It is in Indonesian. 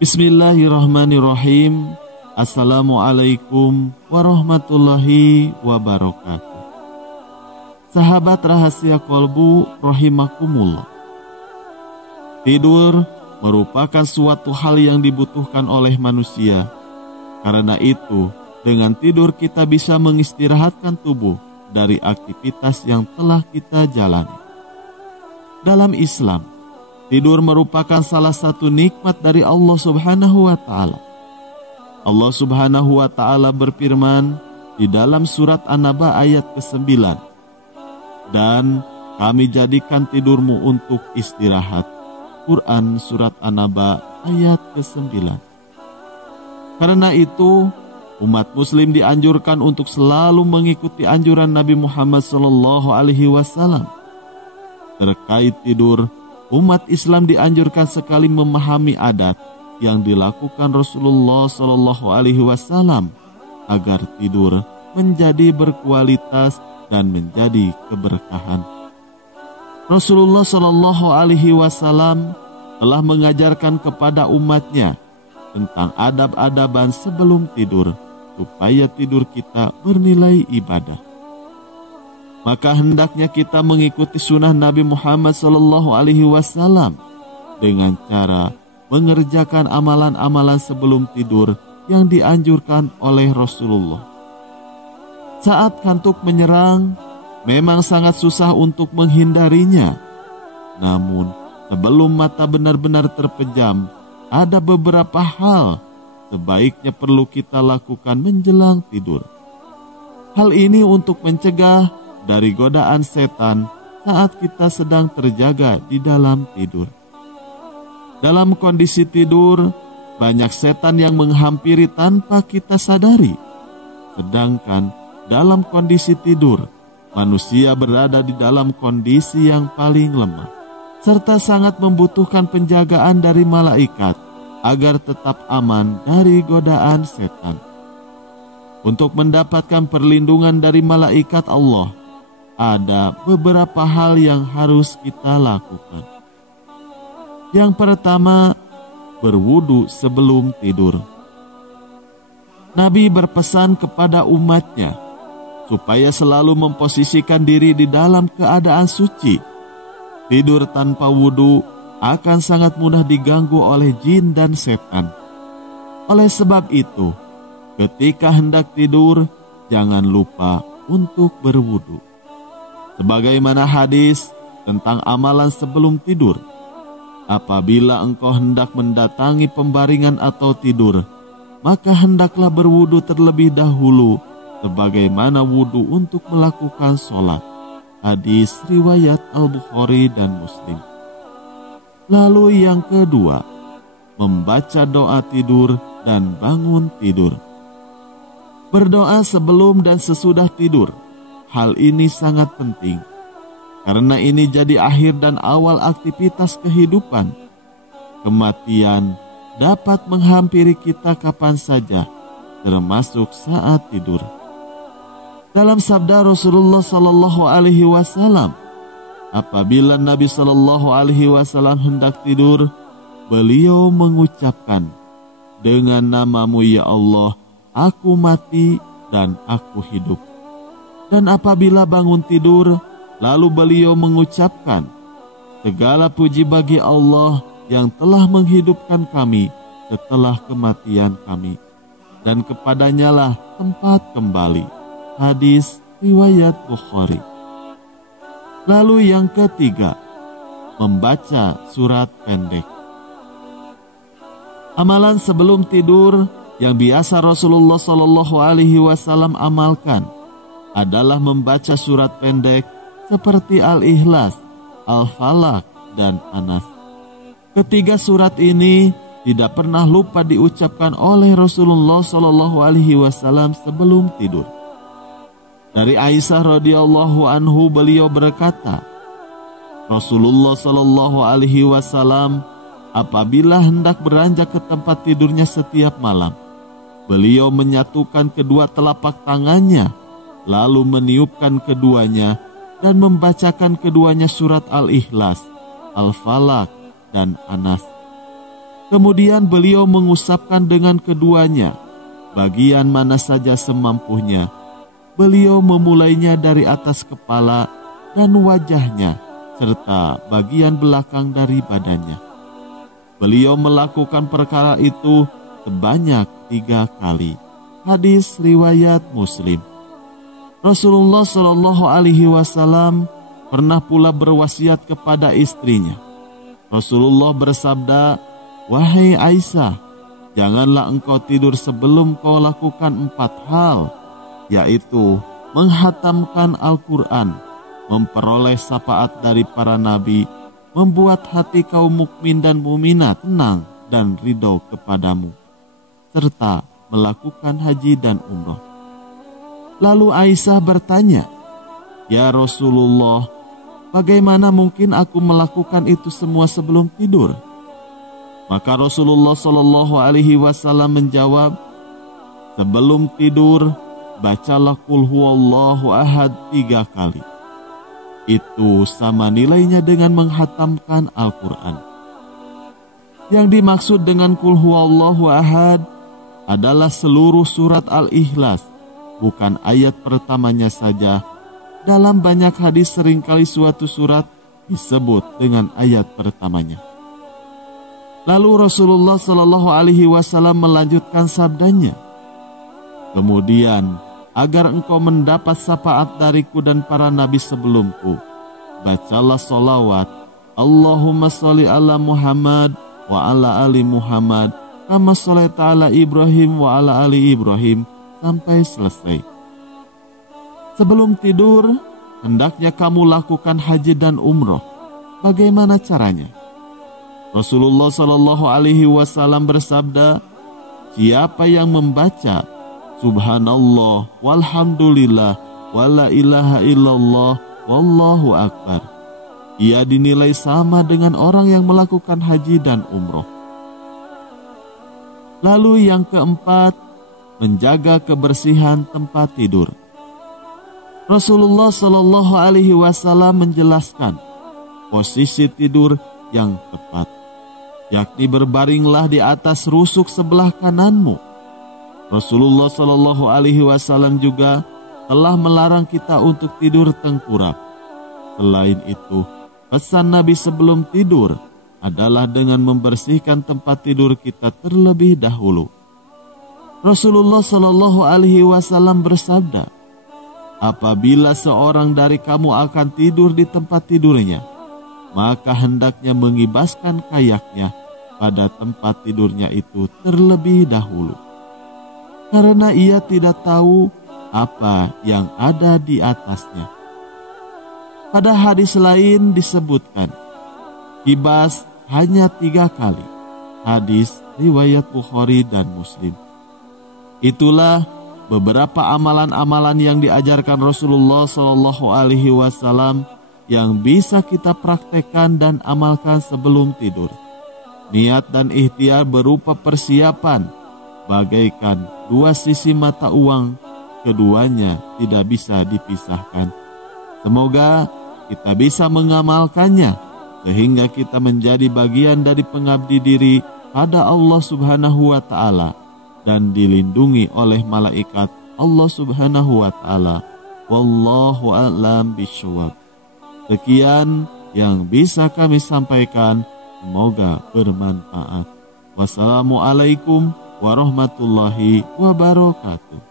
Bismillahirrahmanirrahim. Assalamualaikum warahmatullahi wabarakatuh. Sahabat rahasia kolbu rahimakumullah. Tidur merupakan suatu hal yang dibutuhkan oleh manusia. Karena itu, dengan tidur kita bisa mengistirahatkan tubuh dari aktivitas yang telah kita jalani. Dalam Islam, tidur merupakan salah satu nikmat dari Allah Subhanahu wa Ta'ala. Allah Subhanahu wa Ta'ala berfirman di dalam surat An-Naba ayat ke-9, "Dan kami jadikan tidurmu untuk istirahat." Quran surat An-Naba ayat ke-9. Karena itu, umat muslim dianjurkan untuk selalu mengikuti anjuran Nabi Muhammad SAW. Terkait tidur, umat Islam dianjurkan sekali memahami adat yang dilakukan Rasulullah SAW agar tidur menjadi berkualitas dan menjadi keberkahan. Rasulullah SAW telah mengajarkan kepada umatnya tentang adab-adaban sebelum tidur supaya tidur kita bernilai ibadah. Maka hendaknya kita mengikuti sunnah Nabi Muhammad SAW dengan cara mengerjakan amalan-amalan sebelum tidur yang dianjurkan oleh Rasulullah. Saat kantuk menyerang, memang sangat susah untuk menghindarinya. Namun, sebelum mata benar-benar terpejam, ada beberapa hal sebaiknya perlu kita lakukan menjelang tidur. Hal ini untuk mencegah dari godaan setan saat kita sedang terjaga di dalam tidur. Dalam kondisi tidur, banyak setan yang menghampiri tanpa kita sadari. Sedangkan dalam kondisi tidur, manusia berada di dalam kondisi yang paling lemah, serta sangat membutuhkan penjagaan dari malaikat agar tetap aman dari godaan setan. Untuk mendapatkan perlindungan dari malaikat Allah, ada beberapa hal yang harus kita lakukan. Yang pertama, berwudu sebelum tidur. Nabi berpesan kepada umatnya supaya selalu memposisikan diri di dalam keadaan suci. Tidur tanpa wudu akan sangat mudah diganggu oleh jin dan setan. Oleh sebab itu, ketika hendak tidur, jangan lupa untuk berwudu. Sebagaimana hadis tentang amalan sebelum tidur, apabila engkau hendak mendatangi pembaringan atau tidur, maka hendaklah berwudu terlebih dahulu, sebagaimana wudu untuk melakukan sholat. Hadis riwayat Al-Bukhari dan Muslim. Lalu yang kedua, membaca doa tidur dan bangun tidur. Berdoa sebelum dan sesudah tidur. Hal ini sangat penting, karena ini jadi akhir dan awal aktivitas kehidupan. Kematian dapat menghampiri kita kapan saja, termasuk saat tidur. Dalam sabda Rasulullah SAW, apabila Nabi SAW hendak tidur, beliau mengucapkan, "Dengan namamu ya Allah, aku mati dan aku hidup." Dan apabila bangun tidur, lalu beliau mengucapkan, "Segala puji bagi Allah yang telah menghidupkan kami setelah kematian kami, dan kepadanya lah tempat kembali." Hadis riwayat Bukhari. Lalu yang ketiga, membaca surat pendek. Amalan sebelum tidur yang biasa Rasulullah SAW amalkan adalah membaca surat pendek seperti Al-Ikhlas, Al-Falaq, dan Anas. Ketiga surat ini tidak pernah lupa diucapkan oleh Rasulullah SAW sebelum tidur. Dari Aisyah radhiyallahu anhu beliau berkata, Rasulullah SAW apabila hendak beranjak ke tempat tidurnya setiap malam, beliau menyatukan kedua telapak tangannya, lalu meniupkan keduanya dan membacakan keduanya surat Al-Ikhlas, Al-Falaq, dan Anas. Kemudian beliau mengusapkan dengan keduanya, bagian mana saja semampunya. Beliau memulainya dari atas kepala dan wajahnya, serta bagian belakang dari badannya. Beliau melakukan perkara itu sebanyak 3 kali. Hadis riwayat Muslim. Rasulullah Shallallahu Alaihi Wasallam pernah pula berwasiat kepada istrinya. Rasulullah bersabda, "Wahai Aisyah, janganlah engkau tidur sebelum kau lakukan 4 hal, yaitu menghatamkan Al-Quran, memperoleh syafaat dari para nabi, membuat hati kaum mukmin dan mukminat tenang dan ridho kepadamu, serta melakukan haji dan umroh." Lalu Aisyah bertanya, "Ya Rasulullah, bagaimana mungkin aku melakukan itu semua sebelum tidur?" Maka Rasulullah Shallallahu Alaihi Wasallam menjawab, "Sebelum tidur, bacalah Qul Huwallahu Ahad 3 kali. Itu sama nilainya dengan menghatamkan Al-Quran." Yang dimaksud dengan Qul Huwallahu Ahad adalah seluruh surat Al-Ikhlas, bukan ayat pertamanya saja. Dalam banyak hadis seringkali suatu surat disebut dengan ayat pertamanya. Lalu Rasulullah Shallallahu Alaihi Wasallam melanjutkan sabdanya, "Kemudian, agar engkau mendapat syafaat dariku dan para nabi sebelumku, bacalah solawat, Allahumma sholli ala Muhammad wa ala ali Muhammad, kama sholaita ala Ibrahim wa ala ali Ibrahim," sampai selesai. Sebelum tidur, hendaknya kamu lakukan haji dan umroh. Bagaimana caranya? Rasulullah Shallallahu Alaihi Wasallam bersabda, "Siapa yang membaca Subhanallah, walhamdulillah, wala ilaha illallah, wallahu akbar, ia dinilai sama dengan orang yang melakukan haji dan umroh." Lalu yang keempat, menjaga kebersihan tempat tidur. Rasulullah Shallallahu Alaihi Wasallam menjelaskan posisi tidur yang tepat, yakni berbaringlah di atas rusuk sebelah kananmu. Rasulullah Shallallahu Alaihi Wasallam juga telah melarang kita untuk tidur tengkurap. Selain itu, pesan Nabi sebelum tidur adalah dengan membersihkan tempat tidur kita terlebih dahulu. Rasulullah Shallallahu Alaihi Wasallam bersabda, "Apabila seorang dari kamu akan tidur di tempat tidurnya, maka hendaknya mengibaskan kayaknya pada tempat tidurnya itu terlebih dahulu, karena ia tidak tahu apa yang ada di atasnya." Pada hadis lain disebutkan, kibas hanya 3 kali. Hadis riwayat Bukhari dan Muslim. Itulah beberapa amalan-amalan yang diajarkan Rasulullah Shallallahu Alaihi Wasallam yang bisa kita praktekkan dan amalkan sebelum tidur. Niat dan ikhtiar berupa persiapan, bagaikan 2 sisi mata uang, keduanya tidak bisa dipisahkan. Semoga kita bisa mengamalkannya, sehingga kita menjadi bagian dari pengabdi diri pada Allah Subhanahu wa Ta'ala dan dilindungi oleh malaikat Allah Subhanahu wa Ta'ala. Wallahu a'lam bishawab. Sekian yang bisa kami sampaikan, semoga bermanfaat. Wassalamualaikum warahmatullahi wabarakatuh.